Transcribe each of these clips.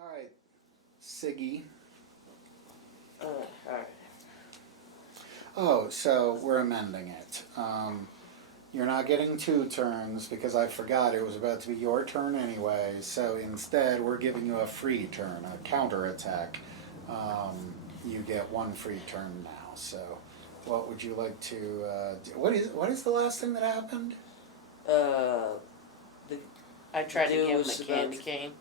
All right, Siggy. Alright. Oh, so we're amending it. You're not getting 2 turns because I forgot it was about to be your turn anyway. So instead, we're giving you a free turn, a counter attack. You get 1 free turn now. So, what would you like to do? What is the last thing that happened? The I tried to dude give him was a about candy to- cane.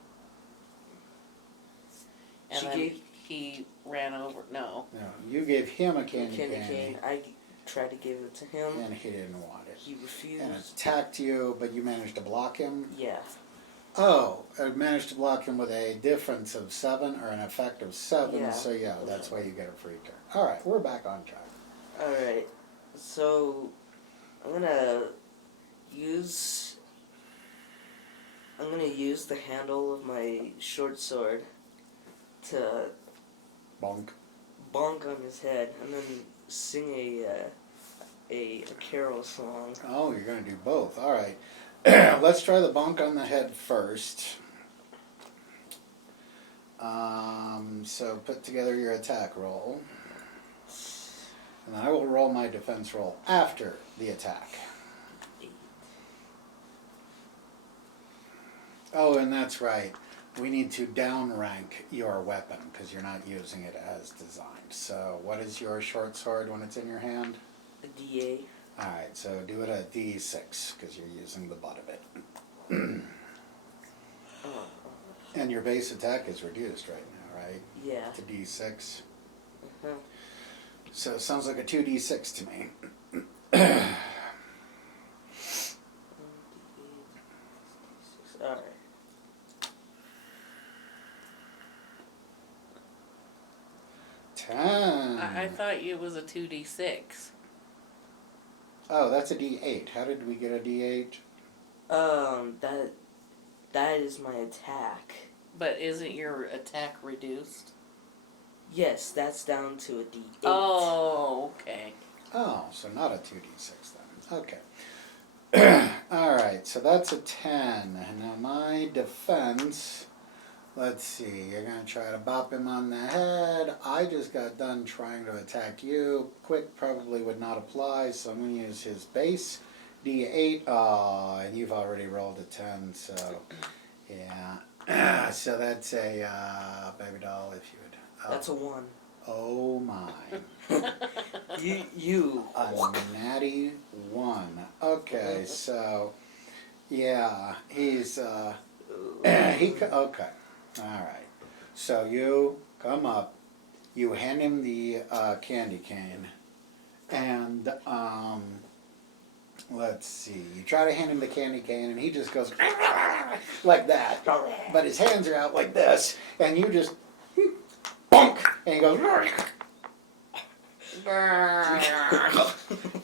And She then gave- he ran over. No. No, you gave him a candy candy cane. I tried to give it to him. and he didn't want it. He refused. And attacked you, but you managed to block him. Yeah. Oh, I managed to block him with a difference of 7 or an effect of 7. Yeah. So yeah, that's why you get a free turn. All right, we're back on track. Alright. So I'm gonna use the handle of my short sword to Bonk. bonk on his head and then sing a carol song. Oh, you're gonna do both. All right. Let's try the bonk on the head first. So put together your attack roll. And I will roll my defense roll after the attack. Oh, and that's right. We need to downrank your weapon because you're not using it as designed. So what is your short sword when it's in your hand? A DA. Alright, so do it at D6 because you're using the butt of it. And your base attack is reduced right now, right? Yeah. To D6. Uh-huh. So it sounds like a 2D6 to me. Alright. Ten. I thought it was a 2d6. Oh, that's a D8. How did we get a D8? That is my attack. But isn't your attack reduced? Yes, that's down to a D8. Oh, okay. Oh, so not a 2D6 then. Okay. Alright, so that's a 10. Now my defense, let's see, you're going to try to bop him on the head. I just got done trying to attack you. Quick probably would not apply, so I'm going to use his base D8. Oh, and you've already rolled a 10, so yeah. So that's a baby doll if you would. That's a 1. Oh my. You. A natty 1. Okay, so yeah, he's okay. All right. So you come up, you hand him the candy cane, and let's see. You try to hand him the candy cane, and he just goes like that, but his hands are out like this, and you just bonk, and he goes.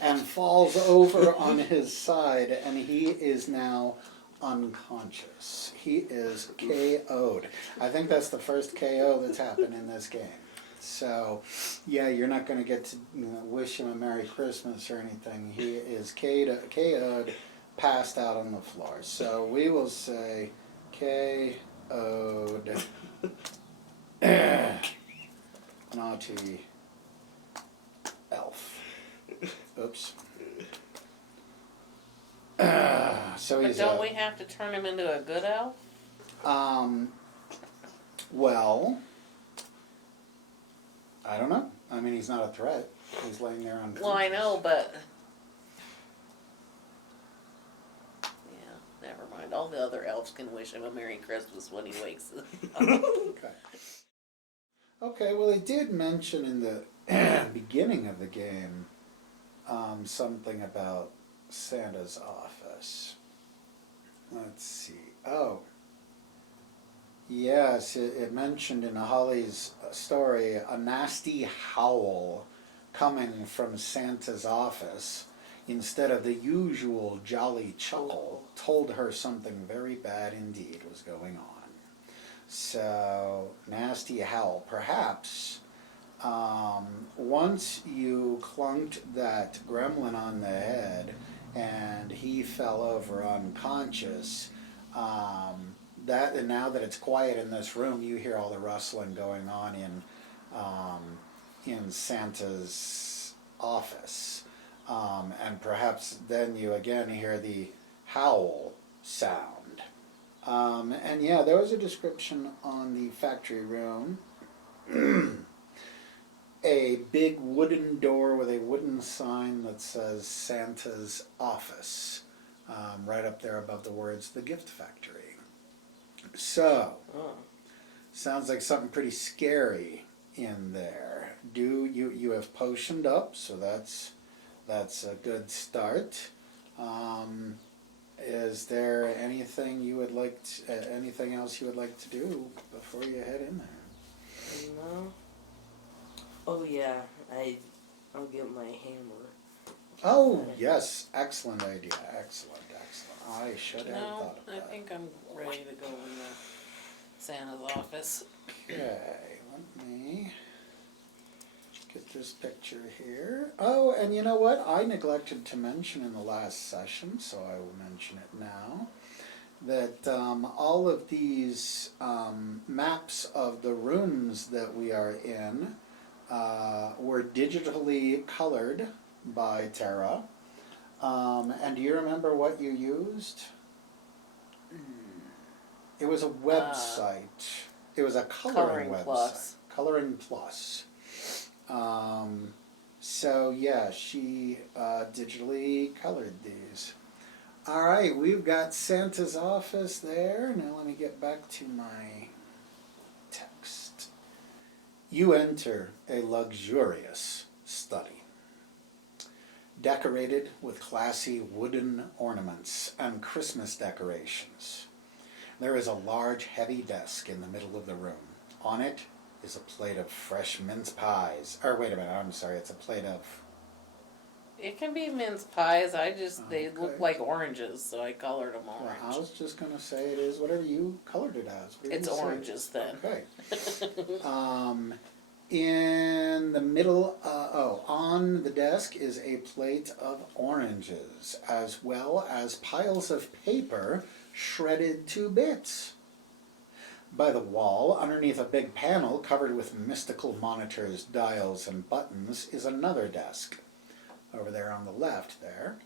And falls over on his side, and he is now unconscious. He is KO'd. I think that's the first KO that's happened in this game. So, yeah, you're not going to get to wish him a Merry Christmas or anything. He is KO'd, passed out on the floor. So we will say KO'd. Naughty elf. Oops. So But he's don't we have to turn him into a good elf? Well, I don't know. I mean, he's not a threat. He's laying there on. Well, I know, but yeah, never mind. All the other elves can wish him a Merry Christmas when he wakes up. Okay. Okay. Well, they did mention in the beginning of the game something about Santa's office. Let's see. Oh. Yes, it mentioned in Holly's story a nasty howl coming from Santa's office instead of the usual jolly chuckle told her something very bad indeed was going on. So, nasty howl. Perhaps once you clunked that gremlin on the head and he fell over unconscious, that, and now that it's quiet in this room, you hear all the rustling going on in Santa's office. And perhaps then you again hear the howl sound. And yeah, there was a description on the factory room. A big wooden door with a wooden sign that says Santa's office, right up there above the words the gift factory. So, sounds like something pretty scary in there. You have potioned up, so that's a good start. Is there anything you would like anything else you would like to do before you head in there? No. Oh yeah, I'll get my hammer. Oh yes, excellent idea, excellent. I should have No, thought of I that. think I'm ready to go in the Santa's office. Okay, let me get this picture here. Oh, and you know what? I neglected to mention in the last session, so I will mention it now, that all of these maps of the rooms that we are in were digitally colored by Tara. And do you remember what you used? It was a website. It was a coloring website. Plus. Coloring Plus. So yeah, she digitally colored these. All right, we've got Santa's office there. Now let me get back to my text. You enter a luxurious study, decorated with classy wooden ornaments and Christmas decorations. There is a large, heavy desk in the middle of the room. On it is a plate of fresh mince pies. Or wait a minute, I'm sorry, it's a plate of... It can be mince pies. They look Okay. like oranges, so I colored them Well, I orange. was just going to say it is whatever you colored it as. What did It's you say? oranges then. Okay. In the middle, on the desk is a plate of oranges, as well as piles of paper shredded to bits. By the wall, underneath a big panel covered with mystical monitors, dials, and buttons, is another desk. Over there on the left there,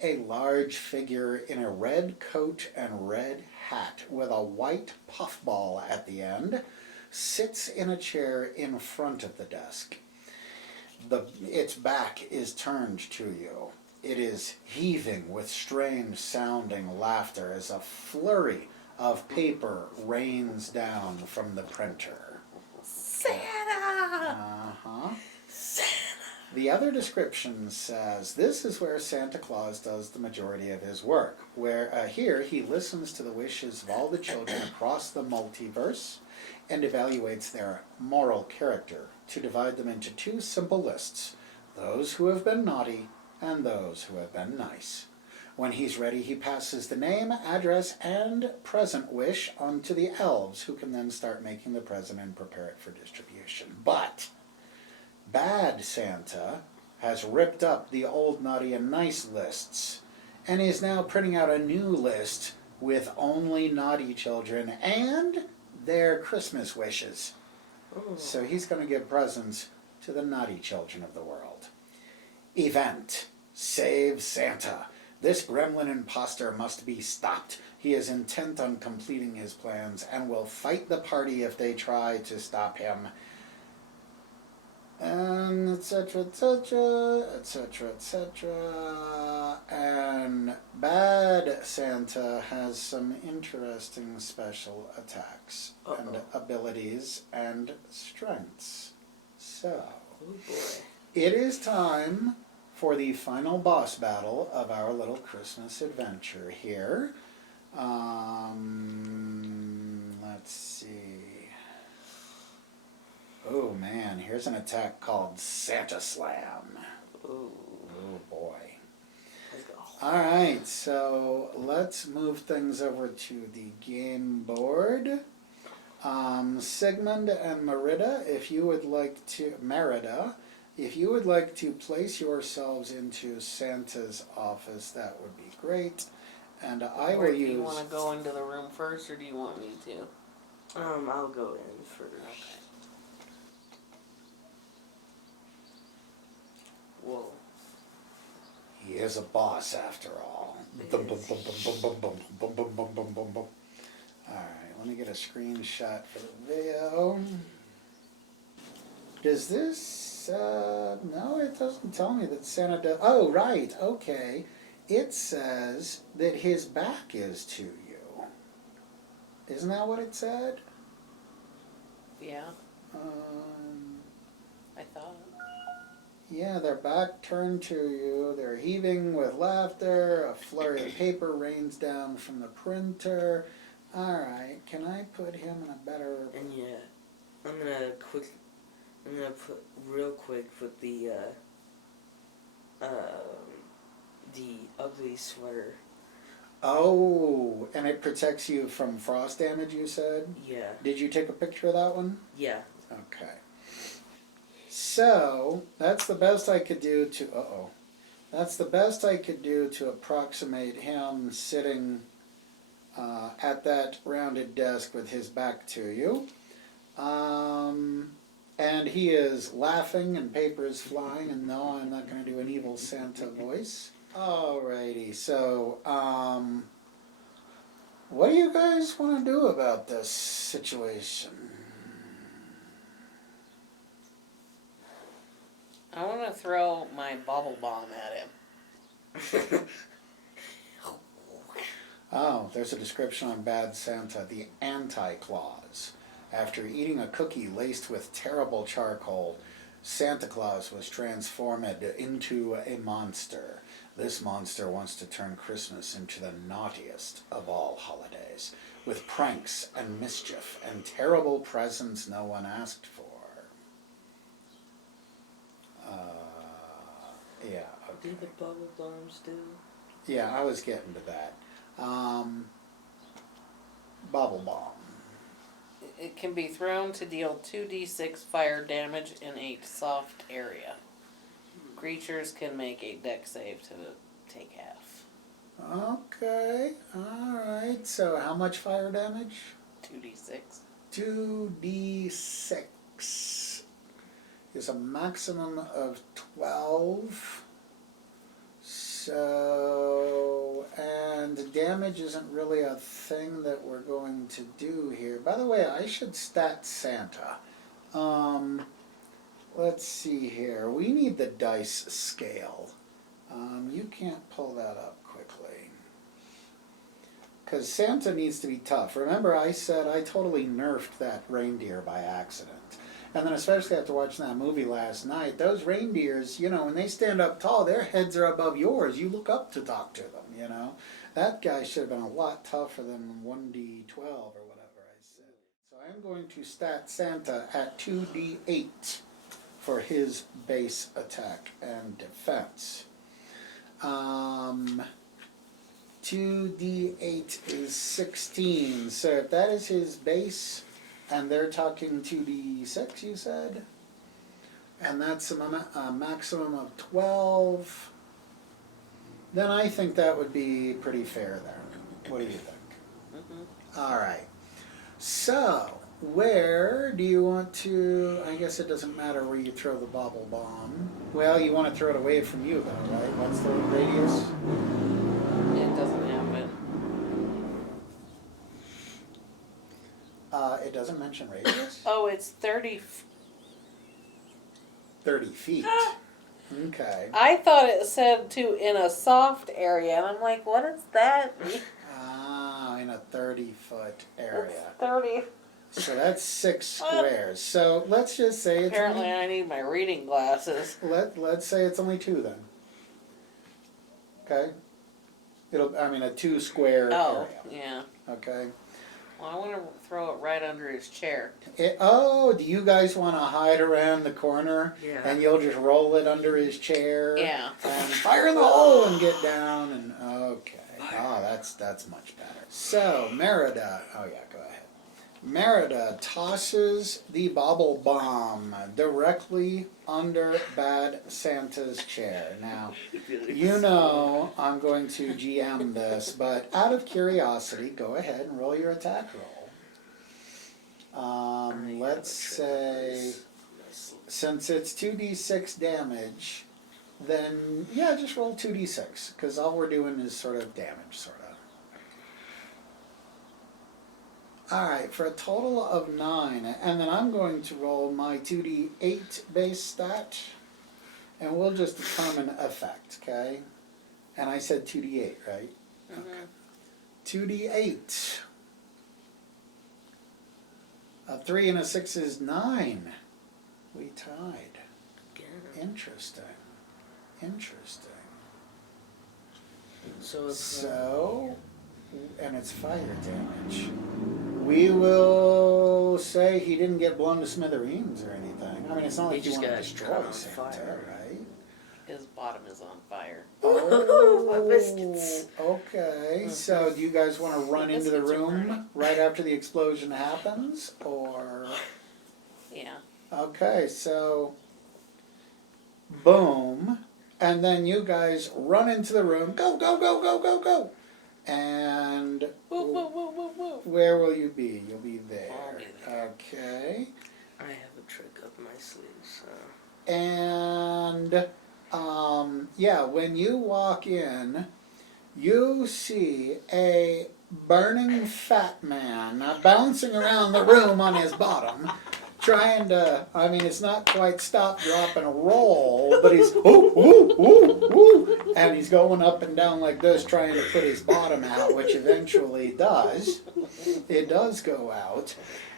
a large figure in a red coat and red hat with a white puffball at the end sits in a chair in front of the desk. Its back is turned to you. It is heaving with strange sounding laughter as a flurry of paper rains down from the printer. Santa! Uh-huh. Santa! The other description says, this is where Santa Claus does the majority of his work, where here he listens to the wishes of all the children across the multiverse and evaluates their moral character to divide them into two simple lists, those who have been naughty and those who have been nice. When he's ready, he passes the name, address, and present wish on to the elves, who can then start making the present and prepare it for distribution. But Bad Santa has ripped up the old naughty and nice lists and is now printing out a new list with only naughty children and their Christmas wishes. Oh. So he's going to give presents to the naughty children of the world. Event: Save Santa. This gremlin imposter must be stopped. He is intent on completing his plans and will fight the party if they try to stop him. And etc., etc., etc., etc. And Bad Santa has some interesting special attacks and abilities and strengths. So, Oh boy. it is time for the final boss battle of our little Christmas adventure here. Let's see. Oh man, here's an attack called Santa Slam. Oh. Oh boy. Alright, so let's move things over to the game board. Sigmund and Merida, if you would like to place yourselves into Santa's office, that would be great. And I Or will do you use... want to go into the room first, or do you want me to? I'll go in first. Okay. Whoa. He is a boss after all. Bum, bum, bum, bum, bum, bum, bum, bum, bum, bum, bum, bum. Alright, let me get a screenshot for the video. Does this, no, it doesn't tell me that Santa does, oh, right, okay. It says that his back is to you. Isn't that what it said? Yeah, I thought. Yeah, their back turned to you, they're heaving with laughter, a flurry of paper rains down from the printer. Alright, can I put him in a better... And yeah, I'm gonna put real quick put the ugly sweater. Oh, and it protects you from frost damage, you said? Yeah. Did you take a picture of that one? Yeah. Okay. So, that's the best I could do to, that's the best I could do to approximate him sitting at that rounded desk with his back to you. And he is laughing and paper is flying, and no, I'm not going to do an evil Santa voice. Alrighty, so, what do you guys want to do about this situation? I want to throw my bubble bomb at him. Oh, there's a description on Bad Santa, the Anti-Claus. After eating a cookie laced with terrible charcoal, Santa Claus was transformed into a monster. This monster wants to turn Christmas into the naughtiest of all holidays, with pranks and mischief and terrible presents no one asked for. Yeah, okay. Do the bubble bombs do? Yeah, I was getting to that. Bubble bomb. It can be thrown to deal 2d6 fire damage in a soft area. Creatures can make a dex save to take half. Okay, alright. So how much fire damage? 2d6. 2d6 is a maximum of 12. So, and damage isn't really a thing that we're going to do here. By the way, I should stat Santa. Let's see here. We need the dice scale. You can't pull that up quickly. Because Santa needs to be tough. Remember I said I totally nerfed that reindeer by accident. And then especially after watching that movie last night, those reindeers, you know, when they stand up tall, their heads are above yours. You look up to talk to them, you know. That guy should have been a lot tougher than 1d12 or whatever I said. So I'm going to stat Santa at 2d8 for his base attack and defense. 2d8 is 16. So if that is his base... And they're talking 2d6, you said? And that's a maximum of 12. Then I think that would be pretty fair there. What do you think? Mm-hmm. All right. So, where do you want to... I guess it doesn't matter where you throw the bubble bomb. Well, you want to throw it away from you, though, right? What's the radius? It doesn't have it. It doesn't mention radius? Oh, it's 30. 30 feet. Okay. I thought it said to in a soft area, and I'm like, what is that? Ah, in a 30-foot area. It's 30. So that's 6 squares. So let's just say it's Apparently only, I need my reading glasses. let's say it's only 2 then. Okay? A 2 square Oh, area. yeah. Okay? Well, I want to throw it right under his chair. Do you guys want to hide around the corner? Yeah. And you'll just roll it under his chair? Yeah. And fire in the hole and get down and okay. Oh, that's much better. So, Merida, oh yeah, go ahead. Merida tosses the bobble bomb directly under Bad Santa's chair. Now, you know I'm going to GM this, but out of curiosity, go ahead and roll your attack roll. Let's say, since it's 2d6 damage, then yeah, just roll 2d6, because all we're doing is sort of damage, sort of. Alright, for a total of 9, and then I'm going to roll my 2d8 base stat, and we'll just determine effect, okay? And I said 2d8, right? Mm-hmm. Okay. 2d8. A 3 and a 6 is 9. We tied. Interesting. Interesting. So, And it's fire damage. We will say he didn't get blown to smithereens or anything. I mean, it's not like you He just want to got destroy caught on Santa, fire. right? His bottom is on fire. Oh, my biscuits. Okay. So, do you guys want to run into the Biscuits are burning. room right after the explosion happens, or? Yeah. Okay. So, boom, and then you guys run into the room. Go, go, go, go, go, go. And Woo, woo, woo, woo, woo. where will you be? You'll be there. I'll be there. Okay. I have a trick up my sleeve, so. And yeah, when you walk in, you see a burning fat man bouncing around the room on his bottom, trying to, I mean, it's not quite stop, drop, and a roll, but he's, ooh, ooh, ooh, ooh, and he's going up and down like this, trying to put his bottom out, which eventually does. It does go out.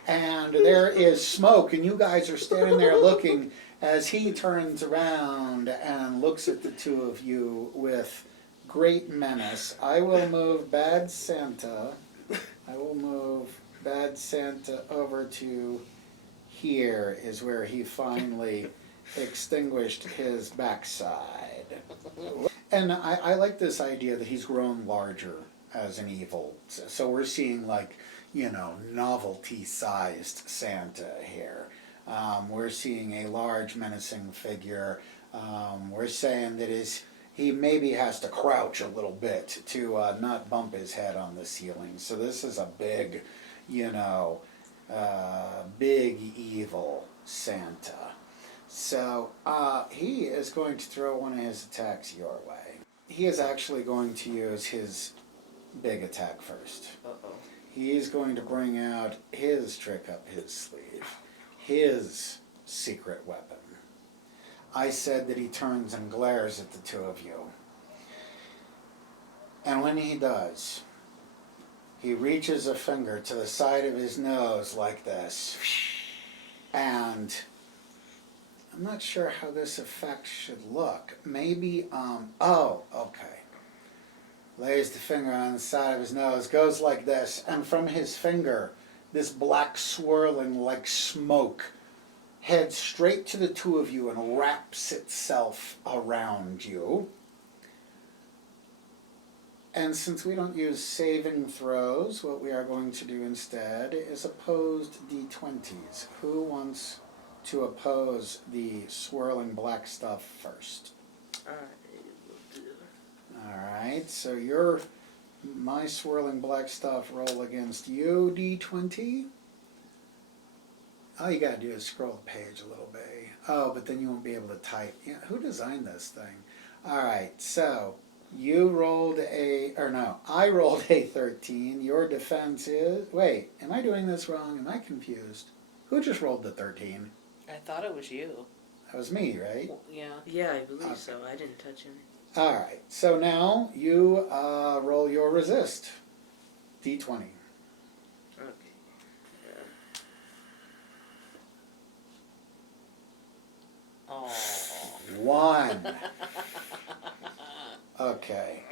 And there is smoke, and you guys are standing there looking as he turns around and looks at the two of you with great menace. I will move Bad Santa. I will move Bad Santa over to here is where he finally extinguished his backside. And I like this idea that he's grown larger as an evil. So we're seeing like, you know, novelty-sized Santa here. We're seeing a large menacing figure. We're saying that he maybe has to crouch a little bit to not bump his head on the ceiling. So this is a big, you know, big evil Santa. So he is going to throw one of his attacks your way. He is actually going to use his big attack first. Uh-oh. He is going to bring out his trick up his sleeve, his secret weapon. I said that he turns and glares at the two of you. And when he does, he reaches a finger to the side of his nose like this. And I'm not sure how this effect should look. Maybe, oh, okay. Lays the finger on the side of his nose, goes like this, and from his finger, this black swirling like smoke heads straight to the two of you and wraps itself around you. And since we don't use saving throws, what we are going to do instead is opposed d20s. Who wants to oppose the swirling black stuff first? I will do. Alright, so my swirling black stuff roll against you, d20. All you gotta do is scroll the page a little bit. Oh, but then you won't be able to type. Yeah, who designed this thing? Alright, so I rolled a 13. Your defense is, wait, am I doing this wrong? Am I confused? Who just rolled the 13? I thought it was you. That was me, right? Yeah. Yeah, I believe Okay. so. I didn't touch any. Alright, so now you roll your resist. D20. Okay. Oh. 1. Okay.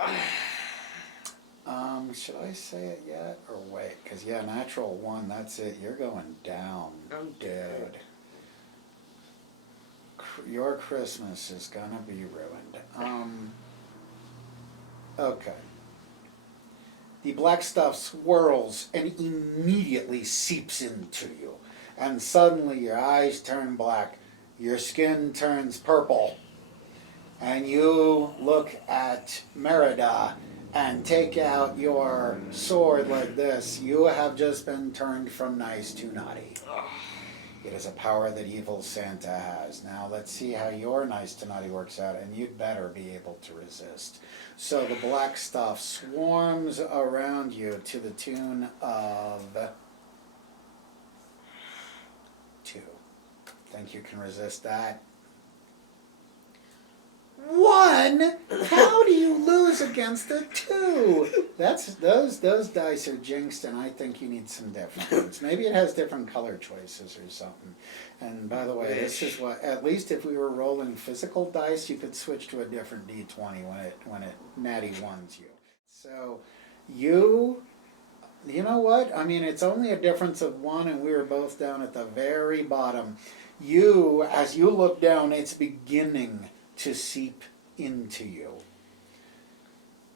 Should I say it yet or wait? Because yeah, natural 1, that's it. You're going down, I'm dude. dead. Your Christmas is gonna be ruined. Okay. the black stuff swirls and immediately seeps into you. And suddenly your eyes turn black, your skin turns purple, and you look at Merida and take out your sword like this. You have just been turned from nice to naughty. It is a power that evil Santa has. Now let's see how your nice to naughty works out, and you'd better be able to resist. So the black stuff swarms around you to the tune of 2. Think you can resist that? 1? How do you lose against a 2? Those dice are jinxed, and I think you need some different ones. Maybe it has different color choices or something. And by the way, this is what, at least if we were rolling physical dice, you could switch to a different D20 when it natty ones you. So you know what? I mean, it's only a difference of 1, and we were both down at the very bottom. You, as you look down, it's beginning to seep into you.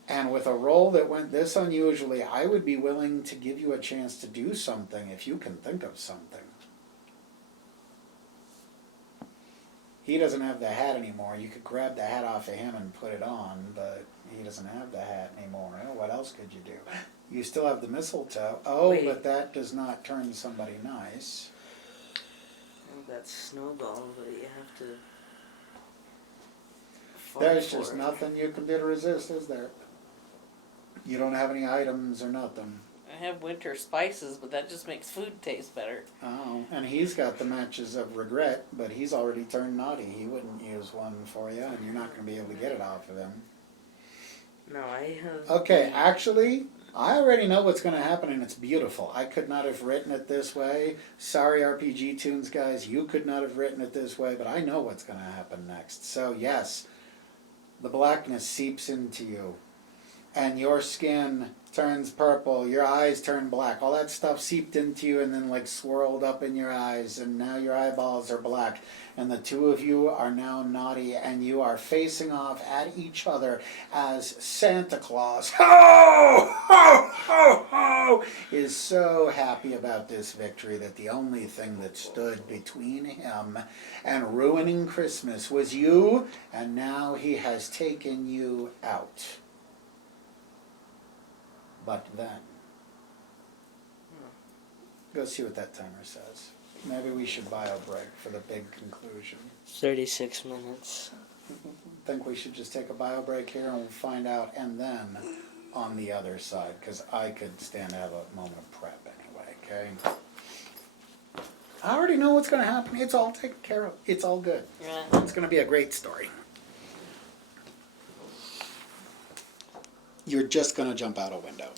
And with a roll that went this unusually, I would be willing to give you a chance to do something if you can think of something. He doesn't have the hat anymore. You could grab the hat off of him and put it on, but he doesn't have the hat anymore. Oh, what else could you do? You still have the mistletoe. Oh, wait. But that does not turn somebody nice. Oh, that snowball, but you have to... There's just nothing you can do to resist, is there? You don't have any items or nothing. I have winter spices, but that just makes food taste better. Oh, and he's got the matches of regret, but he's already turned naughty. He wouldn't use one for you, and you're not going to be able to get it off of him. No, I have... Okay, actually, I already know what's going to happen, and it's beautiful. I could not have written it this way. Sorry, RPG Tunes guys, you could not have written it this way, but I know what's going to happen next. So, yes, the blackness seeps into you, and your skin turns purple, your eyes turn black. All that stuff seeped into you and then like swirled up in your eyes, and now your eyeballs are black. And the two of you are now naughty, and you are facing off at each other as Santa Claus, ho, ho, ho, ho, is so happy about this victory that the only thing that stood between him and ruining Christmas was you, and now he has taken you out. But then, go see what that timer says. Maybe we should bio break for the big conclusion. 36 minutes. Think we should just take a bio break here and we'll find out, and then on the other side, because I could stand to have a moment of prep anyway, okay? I already know what's going to happen. It's all taken care of. It's all good. Yeah. It's going to be a great story. You're just going to jump out a window.